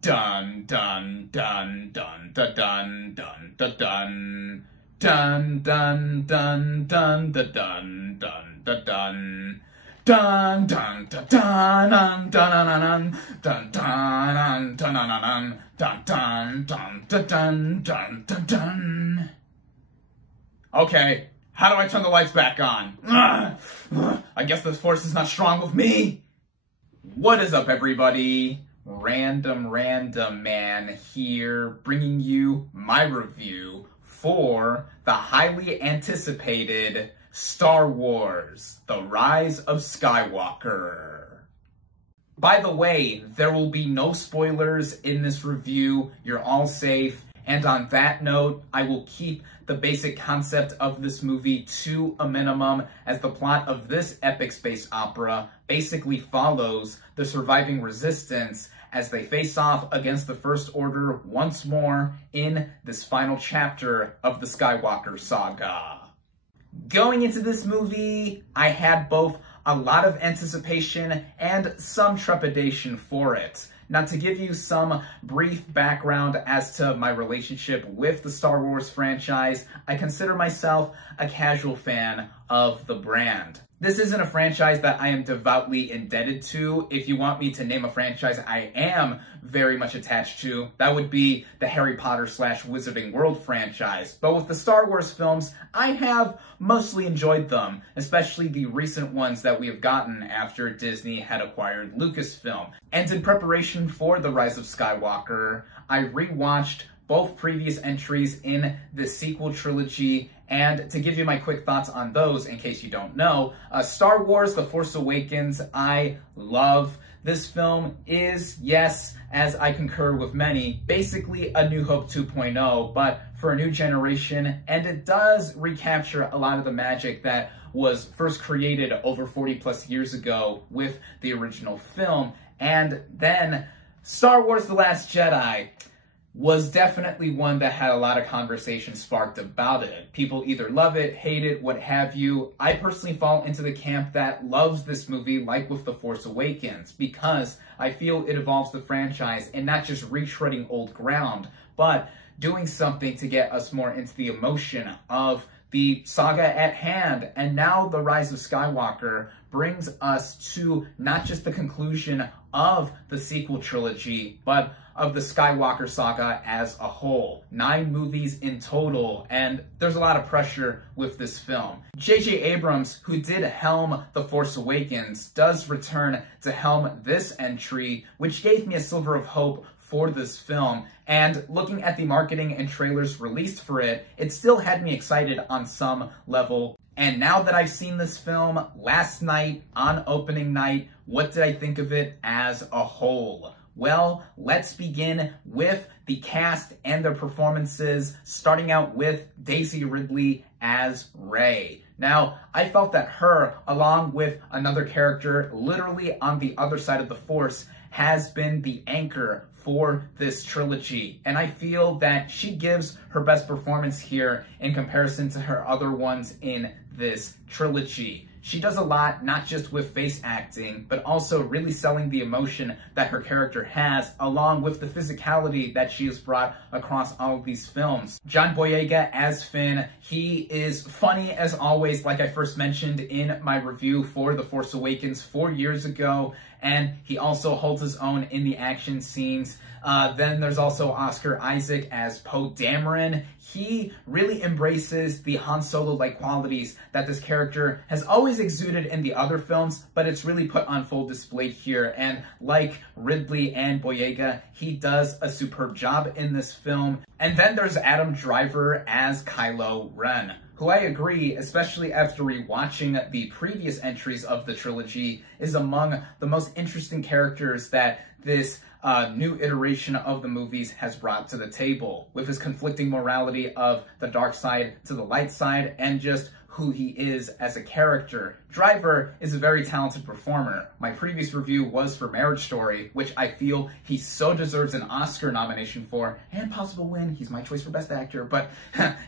Dun dun dun dun dun dun dun dun dun dun dun dun dun dun dun dun dun dun. Dun dun dun dun dun dun dun dun dun dun dun dun dun dun dun dun dun. Okay, how do I turn the lights back on? I guess the force is not strong with me. What is up, everybody? Random Man here, bringing you my review for the highly anticipated Star Wars: The Rise of Skywalker. By the way, there will be no spoilers in this review. You're all safe. And on that note, I will keep the basic concept of this movie to a minimum, as the plot of this epic space opera basically follows the surviving resistance as they face off against the First Order once more in this final chapter of the Skywalker saga. Going into this movie, I had both a lot of anticipation and some trepidation for it. Now, to give you some brief background as to my relationship with the Star Wars franchise, I consider myself a casual fan of the brand. This isn't a franchise that I am devoutly indebted to. If you want me to name a franchise I am very much attached to, that would be the Harry Potter / Wizarding World franchise. But with the Star Wars films, I have mostly enjoyed them, especially the recent ones that we have gotten after Disney had acquired Lucasfilm. And in preparation for The Rise of Skywalker, I rewatched both previous entries in the sequel trilogy. And to give you my quick thoughts on those, in case you don't know, Star Wars: The Force Awakens, I love. This film is, yes, as I concur with many, basically a New Hope 2.0, but for a new generation, and it does recapture a lot of the magic that was first created over 40 plus years ago with the original film. And then Star Wars: The Last Jedi was definitely one that had a lot of conversation sparked about it. People either love it, hate it, what have you. I personally fall into the camp that loves this movie, like with The Force Awakens, because I feel it evolves the franchise and not just retreading old ground, but doing something to get us more into the emotion of the saga at hand. And now The Rise of Skywalker brings us to not just the conclusion of the sequel trilogy, but of the Skywalker saga as a whole. 9 movies in total, and there's a lot of pressure with this film. J.J. Abrams, who did helm The Force Awakens, does return to helm this entry, which gave me a sliver of hope for this film. And looking at the marketing and trailers released for it, it still had me excited on some level. And now that I've seen this film last night on opening night, what did I think of it as a whole? Well, let's begin with the cast and their performances, starting out with Daisy Ridley as Rey. Now, I felt that her, along with another character literally on the other side of the Force, has been the anchor for this trilogy. And I feel that she gives her best performance here in comparison to her other ones in this trilogy. She does a lot, not just with face acting, but also really selling the emotion that her character has, along with the physicality that she has brought across all of these films. John Boyega as Finn, he is funny as always, like I first mentioned in my review for The Force Awakens 4 years ago, and he also holds his own in the action scenes. Then there's also Oscar Isaac as Poe Dameron. He really embraces the Han Solo-like qualities that this character has always exuded in the other films, but it's really put on full display here. And like Ridley and Boyega, he does a superb job in this film. And then there's Adam Driver as Kylo Ren, who I agree, especially after rewatching the previous entries of the trilogy, is among the most interesting characters that this new iteration of the movies has brought to the table, with his conflicting morality of the dark side to the light side, and just who he is as a character. Driver is a very talented performer. My previous review was for Marriage Story, which I feel he so deserves an Oscar nomination for, and possible win. He's my choice for Best Actor. But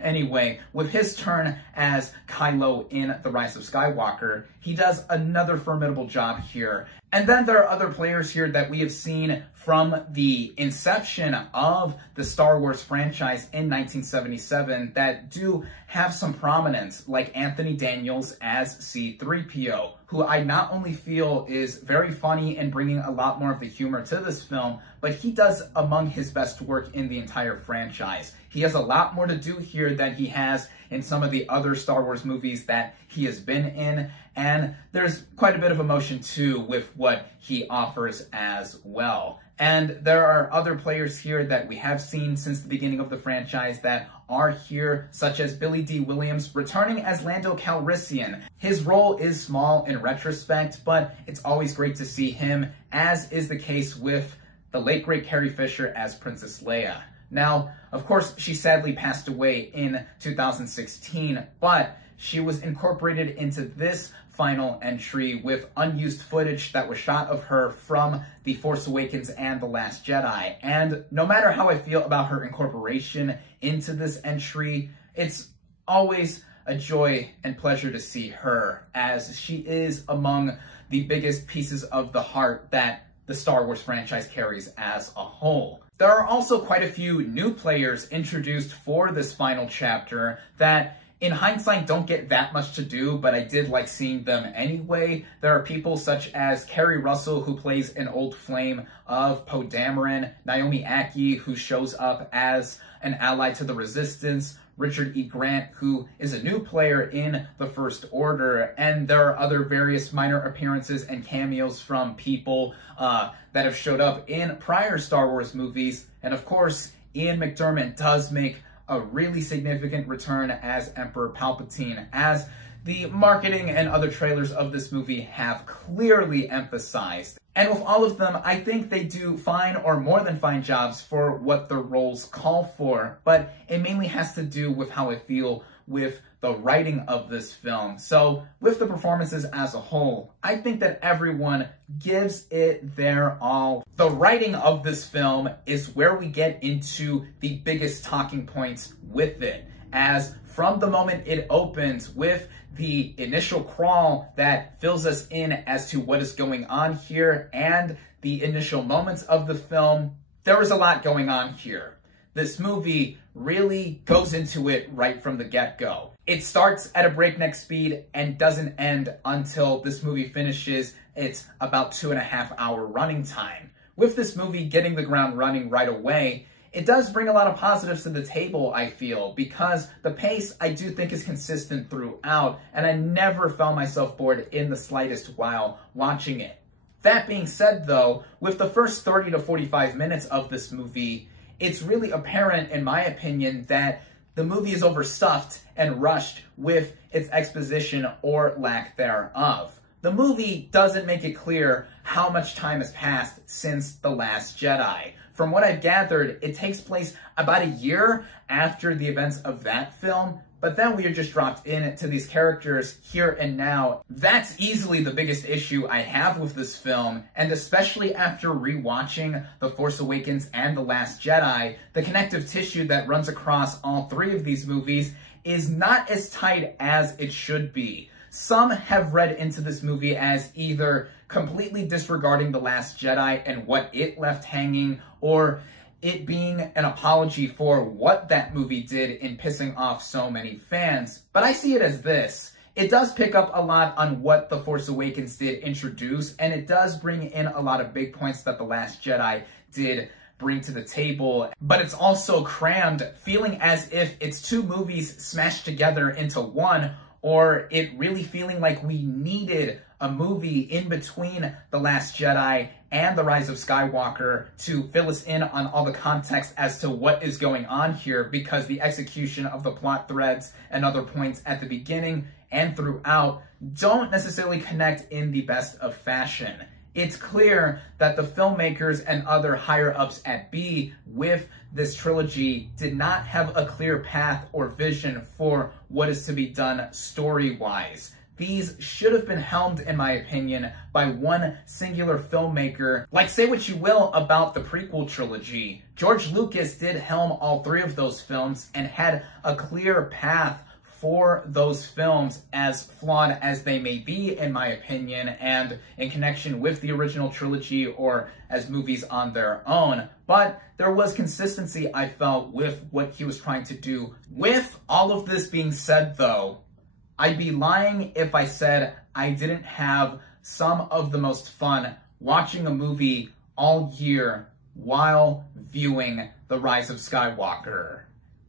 anyway, with his turn as Kylo in The Rise of Skywalker, he does another formidable job here. And then there are other players here that we have seen from the inception of the Star Wars franchise in 1977 that do have some prominence, like Anthony Daniels as C-3PO, who I not only feel is very funny and bringing a lot more of the humor to this film, but he does among his best work in the entire franchise. He has a lot more to do here than he has in some of the other Star Wars movies that he has been in, and there's quite a bit of emotion too with what he offers as well. And there are other players here that we have seen since the beginning of the franchise that are here, such as Billy D. Williams returning as Lando Calrissian. His role is small in retrospect, but it's always great to see him, as is the case with the late great Carrie Fisher as Princess Leia. Now, of course, she sadly passed away in 2016, but she was incorporated into this final entry with unused footage that was shot of her from The Force Awakens and The Last Jedi. And no matter how I feel about her incorporation into this entry, it's always a joy and pleasure to see her, as she is among the biggest pieces of the heart that the Star Wars franchise carries as a whole. There are also quite a few new players introduced for this final chapter that in hindsight don't get that much to do, but I did like seeing them anyway. There are people such as Kerry Russell, who plays an old flame of Poe Dameron, Naomi Ackie, who shows up as an ally to the Resistance, Richard E. Grant, who is a new player in the First Order, and there are other various minor appearances and cameos from people that have showed up in prior Star Wars movies. And of course, Ian McDiarmid does make a really significant return as Emperor Palpatine, as the marketing and other trailers of this movie have clearly emphasized. And with all of them, I think they do fine or more than fine jobs for what their roles call for, but it mainly has to do with how I feel with the writing of this film. So with the performances as a whole, I think that everyone gives it their all. The writing of this film is where we get into the biggest talking points with it, as from the moment it opens with the initial crawl that fills us in as to what is going on here and the initial moments of the film, there is a lot going on here. This movie really goes into it right from the get-go. It starts at a breakneck speed and doesn't end until this movie finishes its about 2.5-hour running time. With this movie getting the ground running right away, it does bring a lot of positives to the table, I feel, because the pace I do think is consistent throughout, and I never found myself bored in the slightest while watching it. That being said, though, with the first 30 to 45 minutes of this movie, it's really apparent, in my opinion, that the movie is overstuffed and rushed with its exposition or lack thereof. The movie doesn't make it clear how much time has passed since The Last Jedi. From what I've gathered, it takes place about a year after the events of that film, but then we are just dropped into these characters here and now. That's easily the biggest issue I have with this film, and especially after rewatching The Force Awakens and The Last Jedi, the connective tissue that runs across all three of these movies is not as tight as it should be. Some have read into this movie as either completely disregarding The Last Jedi and what it left hanging, or it being an apology for what that movie did in pissing off so many fans. But I see it as this. It does pick up a lot on what The Force Awakens did introduce, and it does bring in a lot of big points that The Last Jedi did bring to the table, but it's also crammed, feeling as if it's two movies smashed together into one, or it really feeling like we needed a movie in between The Last Jedi and The Rise of Skywalker to fill us in on all the context as to what is going on here, because the execution of the plot threads and other points at the beginning and throughout don't necessarily connect in the best of fashion. It's clear that the filmmakers and other higher-ups at B with this trilogy did not have a clear path or vision for what is to be done story-wise. these should have been helmed, in my opinion, by one singular filmmaker. Like, say what you will about the prequel trilogy, George Lucas did helm all three of those films and had a clear path for those films, as flawed as they may be, in my opinion, and in connection with the original trilogy or as movies on their own. But there was consistency, I felt, with what he was trying to do. With all of this being said, though, I'd be lying if I said I didn't have some of the most fun watching a movie all year while viewing The Rise of Skywalker.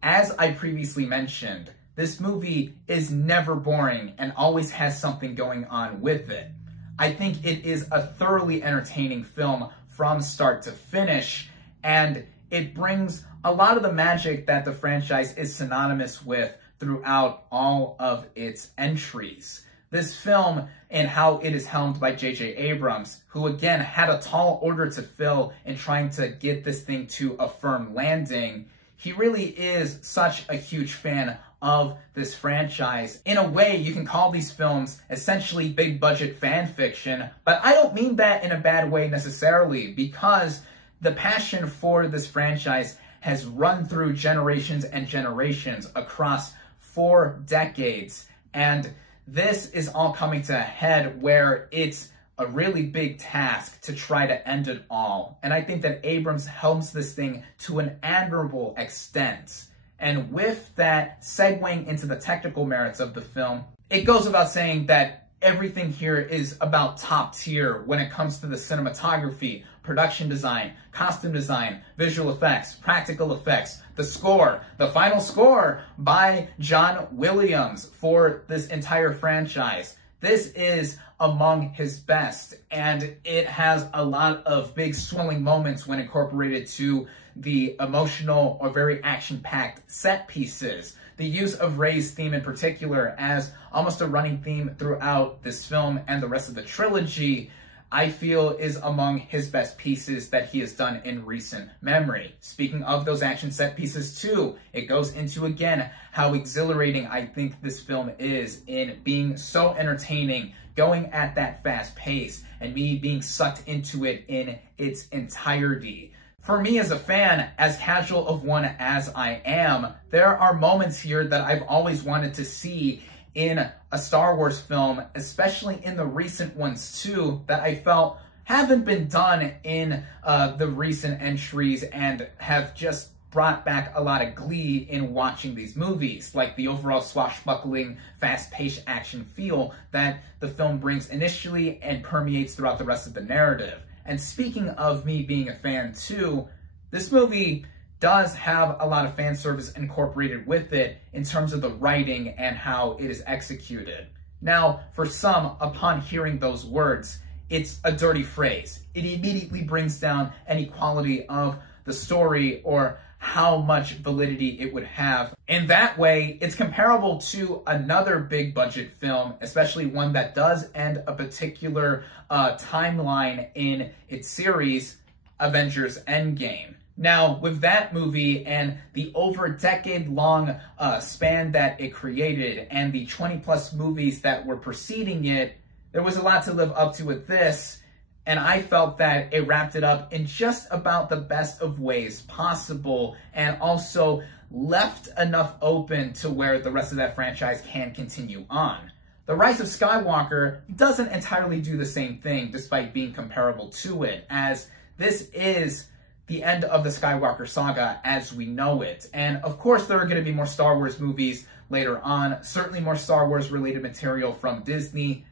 As I previously mentioned, this movie is never boring and always has something going on with it. I think it is a thoroughly entertaining film from start to finish, and it brings a lot of the magic that the franchise is synonymous with throughout all of its entries. This film, and how it is helmed by J.J. Abrams, who again had a tall order to fill in trying to get this thing to a firm landing, he really is such a huge fan of this franchise. In a way, you can call these films essentially big budget fan fiction, but I don't mean that in a bad way necessarily, because the passion for this franchise has run through generations and generations across 4 decades, and this is all coming to a head where it's a really big task to try to end it all. And I think that Abrams helms this thing to an admirable extent. And with that, segueing into the technical merits of the film, it goes without saying that everything here is about top tier when it comes to the cinematography, production design, costume design, visual effects, practical effects, the score, the final score by John Williams for this entire franchise. This is among his best, and it has a lot of big swelling moments when incorporated to the emotional or very action-packed set pieces. The use of Rey's theme in particular as almost a running theme throughout this film and the rest of the trilogy, I feel is among his best pieces that he has done in recent memory. Speaking of those action set pieces too, it goes into again how exhilarating I think this film is in being so entertaining, going at that fast pace, and me being sucked into it in its entirety. For me as a fan, as casual of one as I am, there are moments here that I've always wanted to see in a Star Wars film, especially in the recent ones too, that I felt haven't been done in the recent entries and have just brought back a lot of glee in watching these movies, like the overall swashbuckling, fast-paced action feel that the film brings initially and permeates throughout the rest of the narrative. And speaking of me being a fan too, this movie does have a lot of fan service incorporated with it in terms of the writing and how it is executed. Now, for some, upon hearing those words, it's a dirty phrase. It immediately brings down any quality of the story or how much validity it would have. In that way, it's comparable to another big budget film, especially one that does end a particular timeline in its series, Avengers Endgame. Now, with that movie and the over decade-long span that it created and the 20-plus movies that were preceding it, there was a lot to live up to with this, and I felt that it wrapped it up in just about the best of ways possible and also left enough open to where the rest of that franchise can continue on. The Rise of Skywalker doesn't entirely do the same thing despite being comparable to it, as this is the end of the Skywalker saga as we know it. And of course there are going to be more Star Wars movies later on, certainly more Star Wars related material from Disney,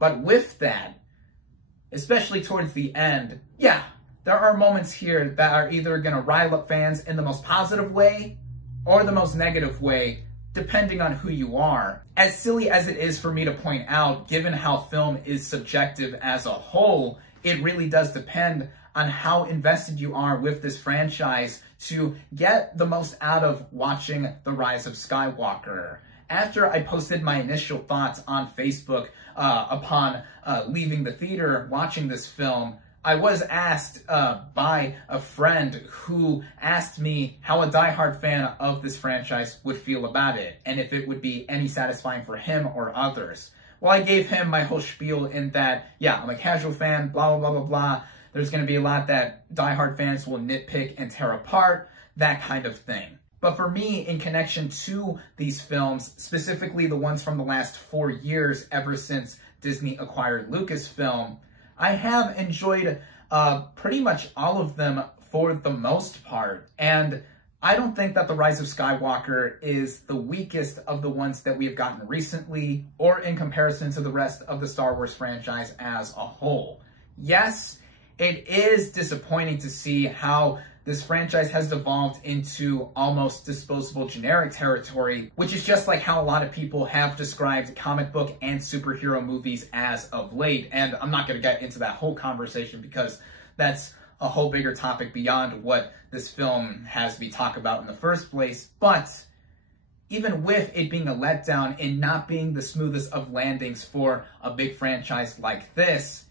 but with that, especially towards the end, yeah, there are moments here that are either going to rile up fans in the most positive way or the most negative way, depending on who you are. As silly as it is for me to point out, given how film is subjective as a whole, it really does depend on how invested you are with this franchise to get the most out of watching The Rise of Skywalker. After I posted my initial thoughts on Facebook upon leaving the theater watching this film, I was asked by a friend who asked me how a diehard fan of this franchise would feel about it, and if it would be any satisfying for him or others. well, I gave him my whole spiel in that, yeah, I'm a casual fan, blah, blah, blah, blah, blah. There's going to be a lot that diehard fans will nitpick and tear apart, that kind of thing. But for me, in connection to these films, specifically the ones from the last 4 years, ever since Disney acquired Lucasfilm, I have enjoyed pretty much all of them for the most part. And I don't think that The Rise of Skywalker is the weakest of the ones that we have gotten recently, or in comparison to the rest of the Star Wars franchise as a whole. Yes, it is disappointing to see how this franchise has devolved into almost disposable generic territory, which is just like how a lot of people have described comic book and superhero movies as of late. And I'm not going to get into that whole conversation because that's a whole bigger topic beyond what this film has me talk about in the first place. But even with it being a letdown and not being the smoothest of landings for a big franchise like this,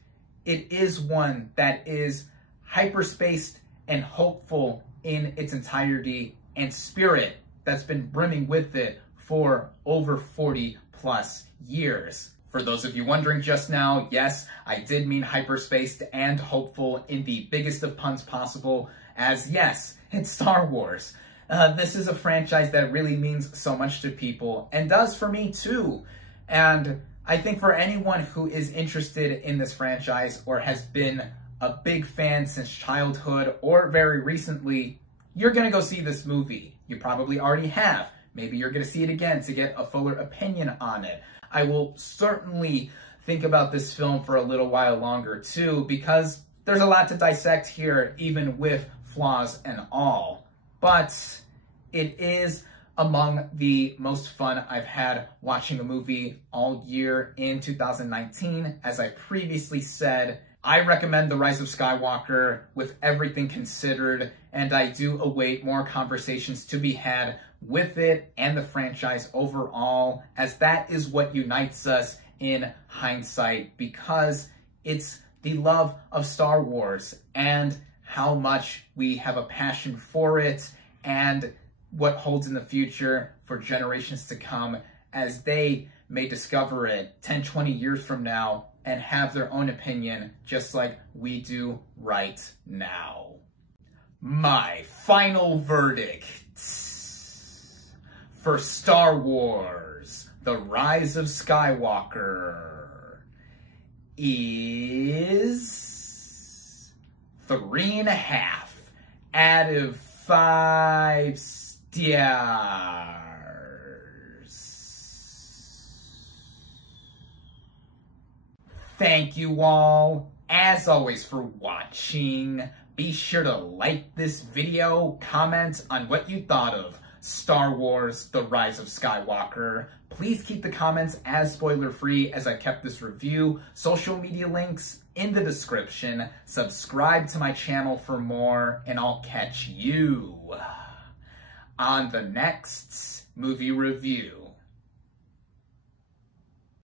it is one that is hyperspaced and hopeful in its entirety, and spirit that's been brimming with it for over 40 plus years. For those of you wondering just now, yes, I did mean hyperspaced and hopeful in the biggest of puns possible, as yes, it's Star Wars. This is a franchise that really means so much to people, and does for me too. And I think for anyone who is interested in this franchise or has been a big fan since childhood or very recently, you're going to go see this movie. You probably already have. Maybe you're going to see it again to get a fuller opinion on it. I will certainly think about this film for a little while longer too, because there's a lot to dissect here, even with flaws and all. But it is among the most fun I've had watching a movie all year in 2019. As I previously said, I recommend The Rise of Skywalker with everything considered, and I do await more conversations to be had with it and the franchise overall, as that is what unites us in hindsight, because it's the love of Star Wars and how much we have a passion for it and what holds in the future for generations to come as they may discover it 10, 20 years from now and have their own opinion, just like we do right now. My final verdict for Star Wars: The Rise of Skywalker is 3.5 out of 5 stars. Thank you all, as always, for watching. Be sure to like this video, comment on what you thought of Star Wars: The Rise of Skywalker. Please keep the comments as spoiler-free as I've kept this review. Social media links in the description. Subscribe to my channel for more, and I'll catch you on the next movie review.